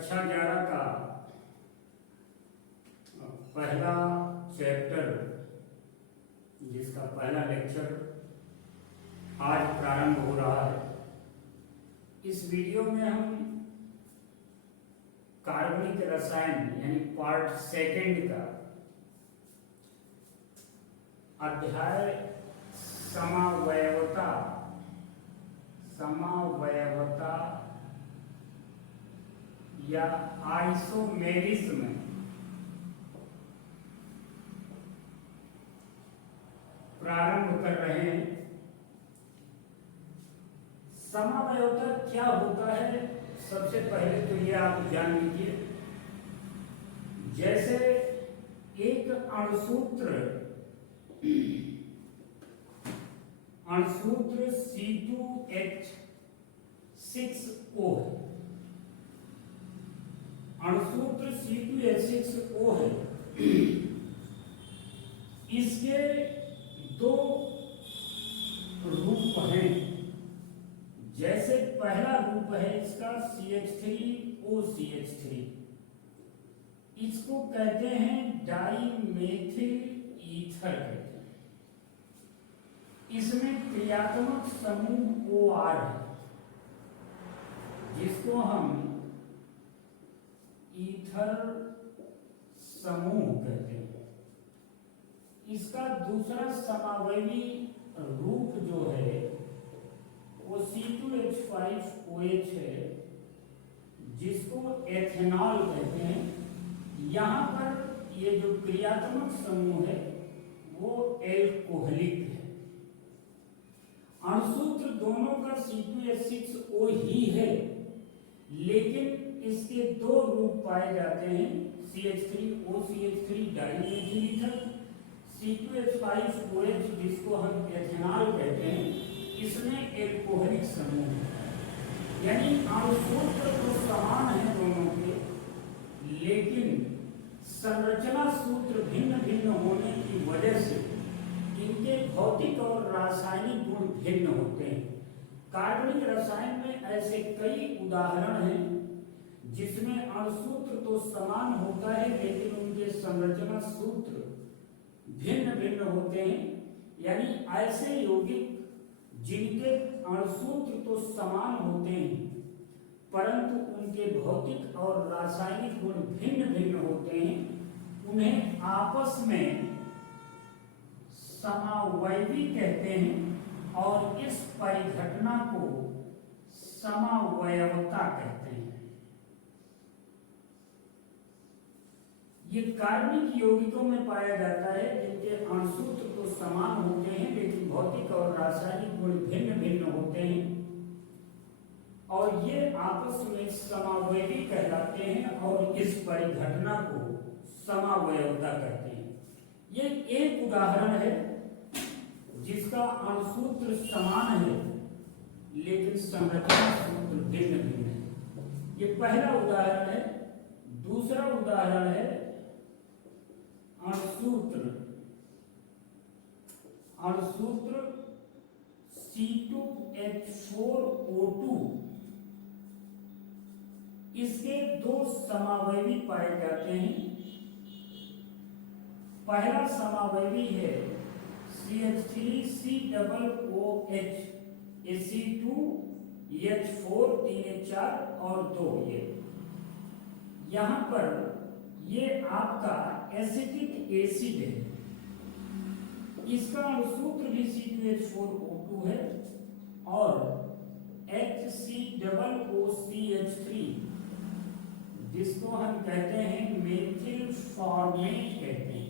कक्षा 11 का पहला चैप्टर, जिसका पहला लेक्चर आज प्रारंभ हो रहा है। इस वीडियो में हम कार्बनिक रसायन यानी पार्ट सेकंड का अध्याय समावयवता या आइसोमेरिज्म प्रारंभ कर रहे हैं। समावयवता क्या होता है, सबसे पहले तो ये आप जान लीजिए। जैसे एक अणुसूत्र C2H6O है। अणुसूत्र C2H6O है। इसके दो रूप हैं। जैसे पहला रूप है इसका CH3OCH3, इसको कहते हैं डाईमेथिल ईथर कहते हैं। इसमें क्रियात्मक समूह OR है, जिसको हम ईथर समूह कहते हैं। इसका दूसरा समावयवी रूप जो है वो C2H5OH है, जिसको एथेनॉल कहते हैं। यहाँ पर ये जो क्रियात्मक समूह है वो एल्कोहलिक है। अणुसूत्र दोनों का C2H6O ही है, लेकिन इसके दो रूप पाए जाते हैं। CH3OCH3 डाईमेथिल ईथर, C2H5OH जिसको हम एथेनॉल कहते हैं, इसमें एल्कोहलिक समूह है। यानी अणुसूत्र तो समान है दोनों के, लेकिन संरचना सूत्र भिन्न भिन्न होने की वजह से इनके भौतिक और रासायनिक गुण भिन्न होते हैं। कार्बनिक रसायन में ऐसे कई उदाहरण हैं जिसमें अणुसूत्र तो समान होता है, लेकिन उनके संरचना सूत्र भिन्न भिन्न होते हैं। यानी ऐसे यौगिक जिनके अणुसूत्र तो समान होते हैं, परंतु उनके भौतिक और रासायनिक गुण भिन्न भिन्न होते हैं, उन्हें आपस में समावयवी कहते हैं और इस परिघटना को समावयवता कहते हैं। ये कार्बनिक यौगिकों में पाया जाता है जिनके अणुसूत्र तो समान होते हैं, लेकिन भौतिक और रासायनिक गुण भिन्न भिन्न होते हैं, और ये आपस में समावयवी कहलाते हैं और इस परिघटना को समावयवता कहते हैं। ये एक उदाहरण है जिसका अणुसूत्र समान है, लेकिन संरचना सूत्र भिन्न भिन्न है। ये पहला उदाहरण है। दूसरा उदाहरण है अणुसूत्र C2H4O2। इसके दो समावयवी पाए जाते हैं। पहला समावयवी है CH3COOH, C2H4 3H4 और 2। यहाँ पर ये आपका एसिटिक एसिड है। इसका अणुसूत्र भी C2H4O2 है और HCOOCH3, जिसको हम कहते हैं मेथिल फॉर्मेट कहते हैं।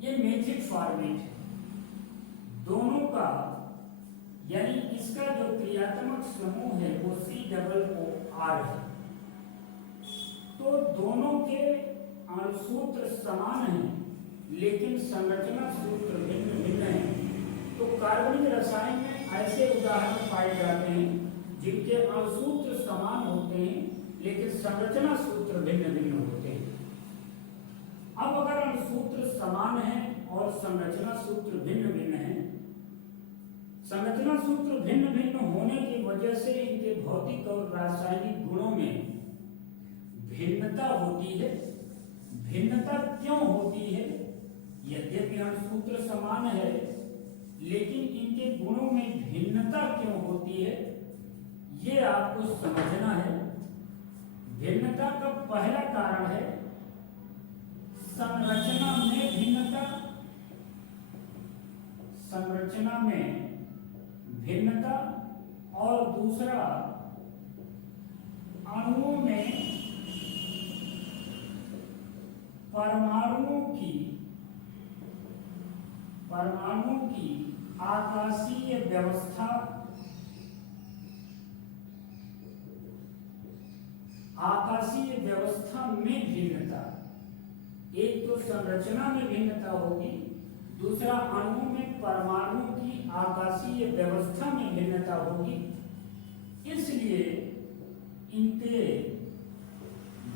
ये मेथिल फॉर्मेट है। दोनों का यानी इसका जो क्रियात्मक समूह है वो COOR है। तो दोनों के अणुसूत्र समान हैं, लेकिन संरचना सूत्र भिन्न भिन्न है। तो कार्बनिक रसायन में ऐसे उदाहरण पाए जाते हैं जिनके अणुसूत्र समान होते हैं, लेकिन संरचना सूत्र भिन्न भिन्न होते हैं। अब अगर अणुसूत्र समान है और संरचना सूत्र भिन्न भिन्न है, संरचना सूत्र भिन्न भिन्न होने की वजह से इनके भौतिक और रासायनिक गुणों में भिन्नता होती है। भिन्नता क्यों होती है? यद्यपि अणुसूत्र समान है, लेकिन इनके गुणों में भिन्नता क्यों होती है, ये आपको समझना है। भिन्नता का पहला कारण है संरचना में भिन्नता। संरचना में भिन्नता, और दूसरा अणुओं में परमाणुओं की आकाशीय व्यवस्था, आकाशीय व्यवस्था में भिन्नता। एक तो संरचना में भिन्नता होगी, दूसरा अणुओं में परमाणुओं की आकाशीय व्यवस्था में भिन्नता होगी। इसलिए इनके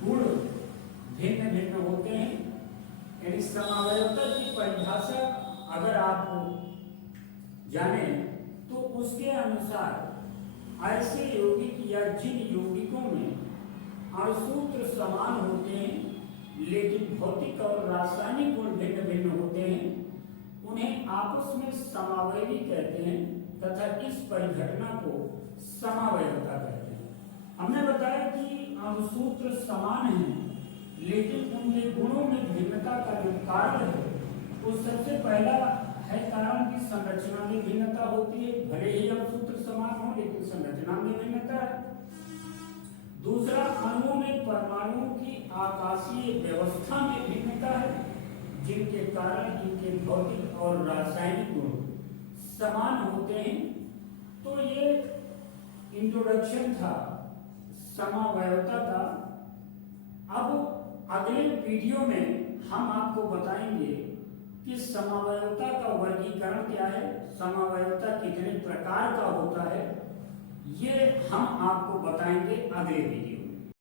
गुण भिन्न भिन्न होते हैं। यानी समावयवता की परिभाषा अगर आप जाने तो उसके अनुसार ऐसे यौगिक या जिन यौगिकों में अणुसूत्र समान होते हैं लेकिन भौतिक और रासायनिक गुण भिन्न भिन्न होते हैं, उन्हें आपस में समावयवी कहते हैं तथा इस परिघटना को समावयवता कहते हैं। हमने बताया कि अणुसूत्र समान हैं, लेकिन उनके गुणों में भिन्नता का जो कारण है वो सबसे पहला है कारण की संरचना में भिन्नता होती है। भले ही अणुसूत्र समान हो, लेकिन संरचना में भिन्नता है। दूसरा, अणुओं में परमाणुओं की आकाशीय व्यवस्था में भिन्नता है, जिनके कारण इनके भौतिक और रासायनिक गुण समान होते हैं। तो ये इंट्रोडक्शन था समावयवता का। अब अगले वीडियो में हम आपको बताएंगे कि समावयवता का वर्गीकरण क्या है, समावयवता कितने प्रकार का होता है, ये हम आपको बताएंगे अगले वीडियो।